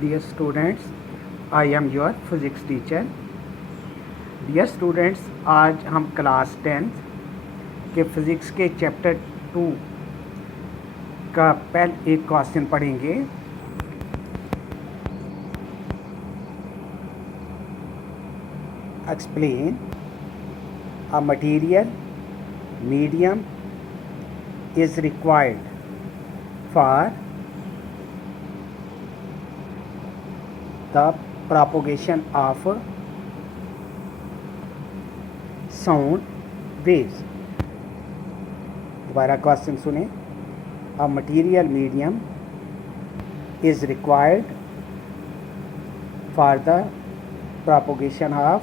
Dear students, I am your physics teacher. Dear students, आज हम class 10th के physics के चैप्टर 2 का पहले एक क्वेश्चन पढ़ेंगे. Explain a material medium is required for the propagation of sound waves. दोबारा क्वेश्चन सुने. A material medium is required for the propagation of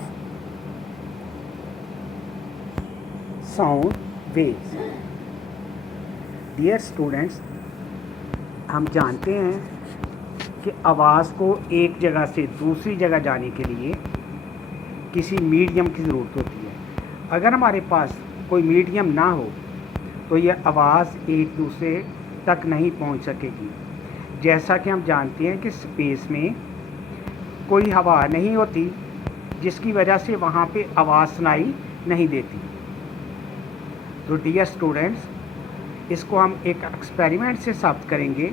sound waves. Dear students, हम जानते हैं कि आवाज़ को एक जगह से दूसरी जगह जाने के लिए किसी मीडियम की ज़रूरत होती है. अगर हमारे पास कोई मीडियम ना हो तो यह आवाज़ एक दूसरे तक नहीं पहुंच सकेगी. जैसा कि हम जानते हैं कि स्पेस में कोई हवा नहीं होती, जिसकी वजह से वहाँ पे आवाज़ सुनाई नहीं देती. तो डियर स्टूडेंट्स, इसको हम एक एक्सपेरिमेंट से साबित करेंगे.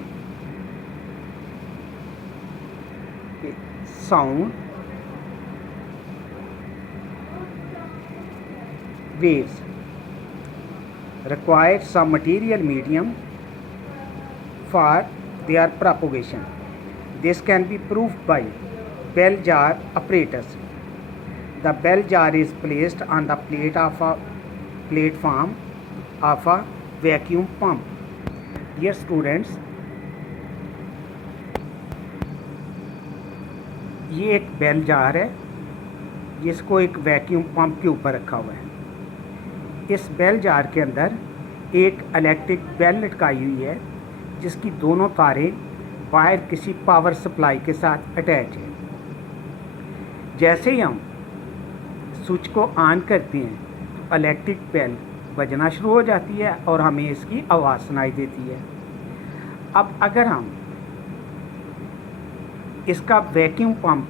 Sound waves require some material medium for their propagation. This can be proved by bell jar apparatus. The bell jar is placed on the platform of a vacuum pump. Dear students, ये एक bell jar है जिसको एक vacuum pump के ऊपर रखा हुआ है. इस बेल जार के अंदर एक इलेक्ट्रिक बेल लटकाई हुई है जिसकी दोनों तारें वायर किसी पावर सप्लाई के साथ अटैच है. जैसे ही हम स्विच को ऑन करते हैं तो इलेक्ट्रिक बेल बजना शुरू हो जाती है और हमें इसकी आवाज़ सुनाई देती है. अब अगर हम इसका वैक्यूम पंप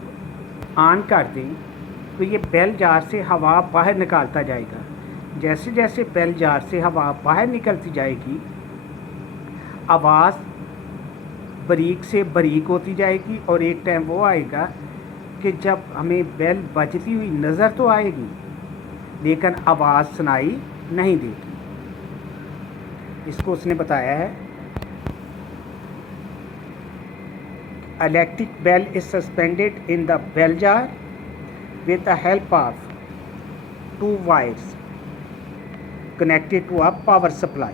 ऑन कर दें तो ये बेल जार से हवा बाहर निकालता जाएगा. जैसे जैसे बेल जार से हवा बाहर निकलती जाएगी, आवाज़ बारीक से बारीक होती जाएगी और एक टाइम वो आएगा कि जब हमें बेल बजती हुई नज़र तो आएगी लेकिन आवाज़ सुनाई नहीं देगी. इसको उसने बताया है. Electric bell is suspended in the bell jar with the help of two wires connected to a power supply.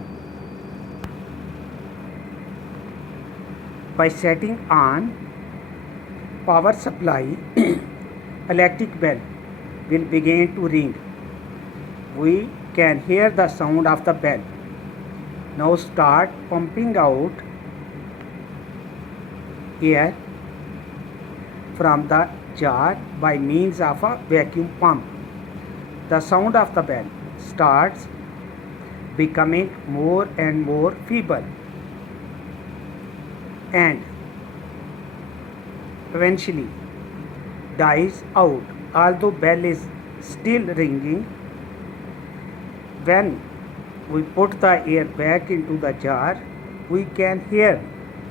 By setting on power supply, electric bell will begin to ring. We can hear the sound of the bell. Now start pumping out air from the jar by means of a vacuum pump. The sound of the bell starts becoming more and more feeble and eventually dies out, although bell is still ringing. When we put the air back into the jar, we can hear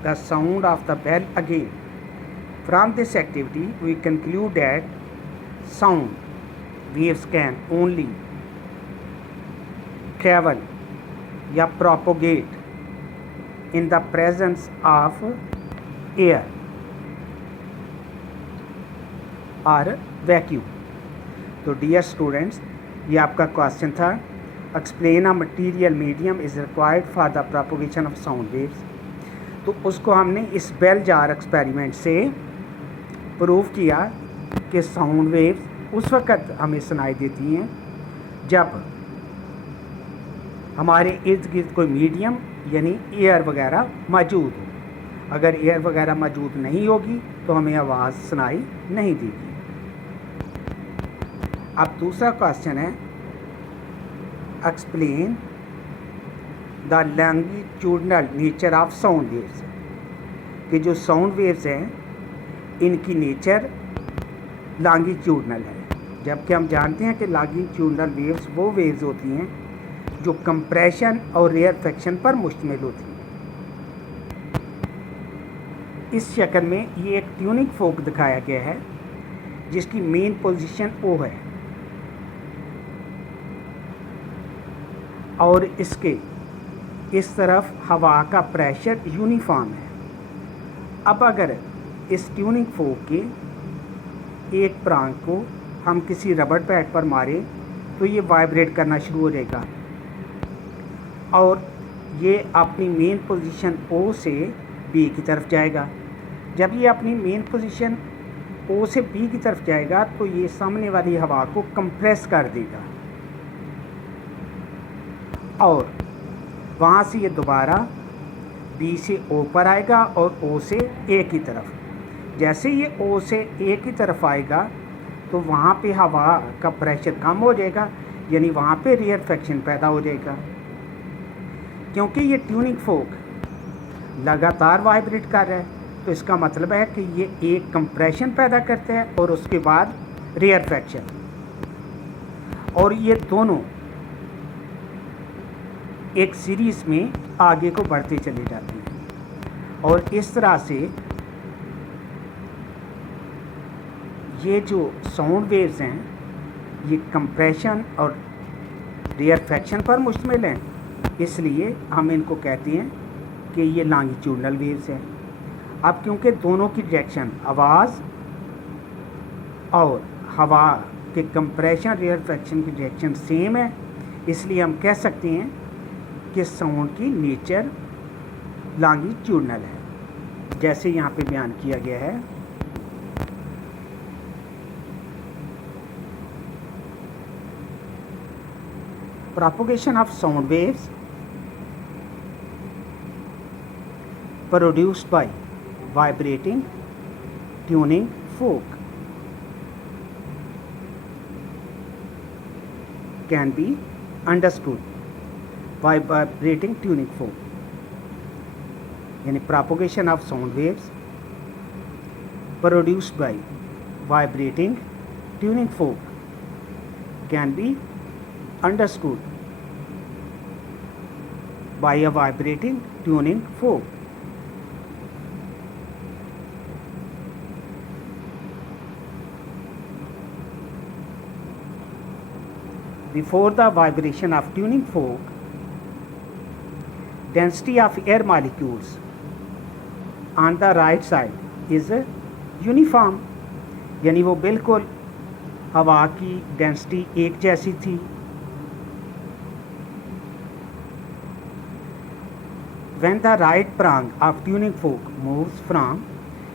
the sound of the bell again. From this activity, we conclude that sound waves can only travel या propagate in the presence of air or vacuum. तो dear students, ये आपका question था. Explain a material medium is required for the propagation of sound waves. तो उसको हमने इस bell jar experiment से प्रूव किया कि साउंड वेव्स उस वक़्त हमें सुनाई देती हैं जब हमारे इर्द गिर्द कोई मीडियम यानी एयर वगैरह मौजूद हो. अगर एयर वगैरह मौजूद नहीं होगी तो हमें आवाज़ सुनाई नहीं देगी. अब दूसरा क्वेश्चन है, explain the longitudinal nature of sound waves, कि जो साउंड वेव्स हैं इनकी नेचर लॉन्गिट्यूडनल है, जबकि हम जानते हैं कि लॉन्गिट्यूडनल वेव्स वो वेव्स होती हैं जो कंप्रेशन और रेयरफेक्शन पर मुश्तमिल होती हैं। इस शक्ल में ये एक ट्यूनिंग फोक दिखाया गया है जिसकी मेन पोजीशन ओ है और इसके इस तरफ हवा का प्रेशर यूनिफॉर्म है। अब अगर इस ट्यूनिंग फोक के एक प्रांग को हम किसी रबड़ पैड पर मारें तो ये वाइब्रेट करना शुरू हो जाएगा और ये अपनी मेन पोजीशन ओ से बी की तरफ जाएगा। जब ये अपनी मेन पोजीशन ओ से बी की तरफ जाएगा तो ये सामने वाली हवा को कंप्रेस कर देगा और वहाँ से ये दोबारा बी से ओ पर आएगा और ओ से ए की तरफ। जैसे ये ओ से ए की तरफ आएगा तो वहाँ पे हवा का प्रेशर कम हो जाएगा, यानी वहाँ पे रेयरफेक्शन पैदा हो जाएगा। क्योंकि ये ट्यूनिंग फोक लगातार वाइब्रेट कर रहा है तो इसका मतलब है कि ये एक कंप्रेशन पैदा करता है और उसके बाद रेयरफेक्शन, और ये दोनों एक सीरीज़ में आगे को बढ़ते चले जाते हैं। और इस तरह से ये जो साउंड वेव्स हैं ये कंप्रेशन और रेयरफेक्शन पर मुश्तमिल हैं, इसलिए हम इनको कहते हैं कि ये लॉन्गिट्यूडनल वेव्स हैं। अब क्योंकि दोनों की डायरेक्शन आवाज़ और हवा के कंप्रेशन रेयरफेक्शन की डायरेक्शन सेम है, इसलिए हम कह सकते हैं कि साउंड की नेचर लॉन्गिट्यूडनल है, जैसे यहाँ पे बयान किया गया है। Propagation of sound waves produced by vibrating tuning fork can be understood by vibrating tuning fork. यानी propagation of sound waves produced by vibrating tuning fork can be understood by a vibrating tuning fork. Before the vibration of tuning fork, density of air molecules on the right side is uniform, यानी वो बिल्कुल हवा की density एक जैसी थी। When the right prong of tuning fork moves from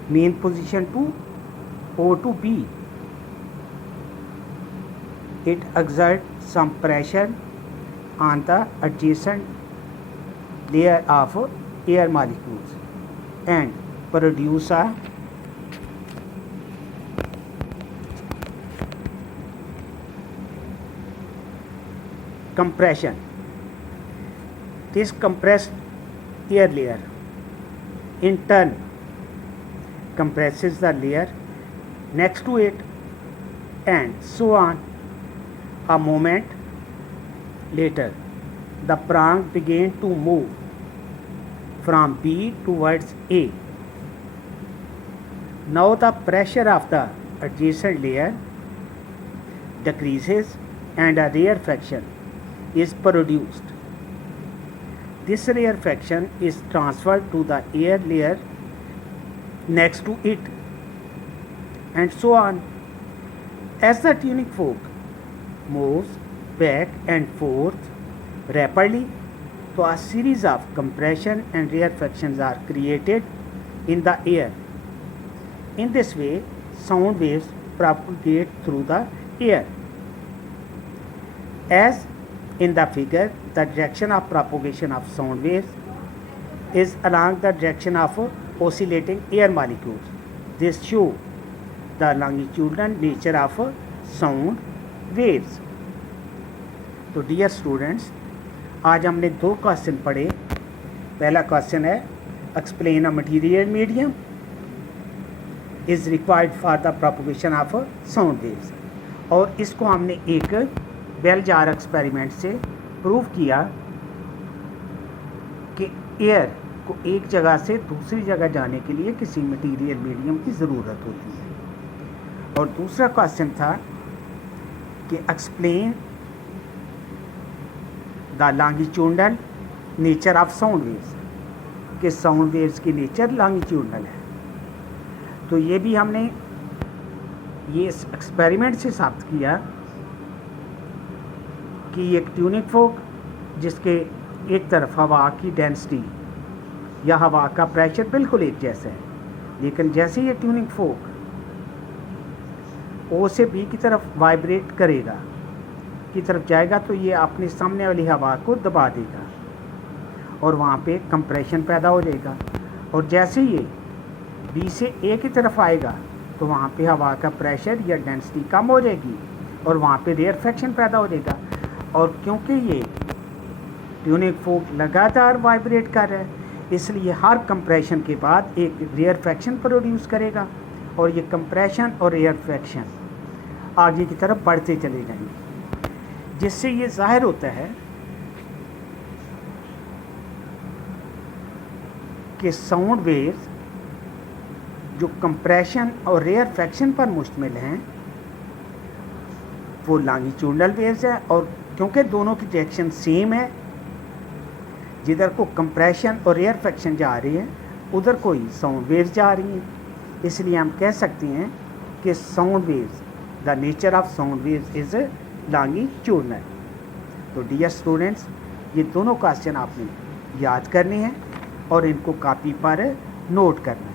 main position to O to B, it exerts some pressure on the adjacent layer of air molecules and produces a compression. This compressed air layer in turn compresses the layer next to it, and so on. A moment later the prong began to move from B towards A. Now the pressure of the adjacent layer decreases and a rarefaction is produced. This rarefaction is transferred to the air layer next to it, and so on. As the tuning fork moves back and forth rapidly, so a series of compression and rarefactions are created in the air. In this way, sound waves propagate through the air. As in the figure, the direction of propagation of sound waves is along the direction of oscillating air molecules. This shows the longitudinal nature of sound waves. तो dear students, आज हमने दो question पढ़े। पहला question है explain a material medium, is required for the propagation of sound waves. और इसको हमने एक बेल जार एक्सपेरिमेंट से प्रूव किया कि एयर को एक जगह से दूसरी जगह जाने के लिए किसी मटेरियल मीडियम की ज़रूरत होती है। और दूसरा क्वेश्चन था कि explain the longitudinal nature of sound waves, कि साउंड वेव्स की नेचर लॉन्गिट्यूडनल है। तो ये भी हमने ये एक्सपेरिमेंट से साबित किया कि एक ट्यूनिंग फोक जिसके एक तरफ हवा की डेंसिटी या हवा का प्रेशर बिल्कुल एक जैसा है, लेकिन जैसे ये ट्यूनिंग फोक ओ से बी की तरफ वाइब्रेट करेगा, की तरफ जाएगा, तो ये अपने सामने वाली हवा को दबा देगा और वहाँ पे कंप्रेशन पैदा हो जाएगा। और जैसे ये बी से ए की तरफ आएगा तो वहाँ पे हवा का प्रेशर या डेंसिटी कम हो जाएगी और वहाँ पे रेयरफेक्शन पैदा हो जाएगा। और क्योंकि ये ट्यूनिंग फोक लगातार वाइब्रेट कर रहा है, इसलिए हर कंप्रेशन के बाद एक रेयरफेक्शन प्रोड्यूस करेगा और ये कंप्रेशन और रेयरफेक्शन आगे की तरफ बढ़ते चले जाएंगे, जिससे ये जाहिर होता है कि साउंड वेव्स जो कंप्रेशन और रेयरफेक्शन पर मुश्तमिल हैं वो लॉन्गिट्यूडनल वेव्स है। और क्योंकि दोनों की डायरेक्शन सेम है, जिधर को कंप्रेशन और रेयरफेक्शन जा रही है उधर कोई साउंड वेव्स जा रही हैं, इसलिए हम कह सकते हैं कि sound waves, the nature of sound waves is longitudinal. तो डियर स्टूडेंट्स, ये दोनों क्वेश्चन आपने याद करने हैं और इनको कॉपी पर नोट करना है।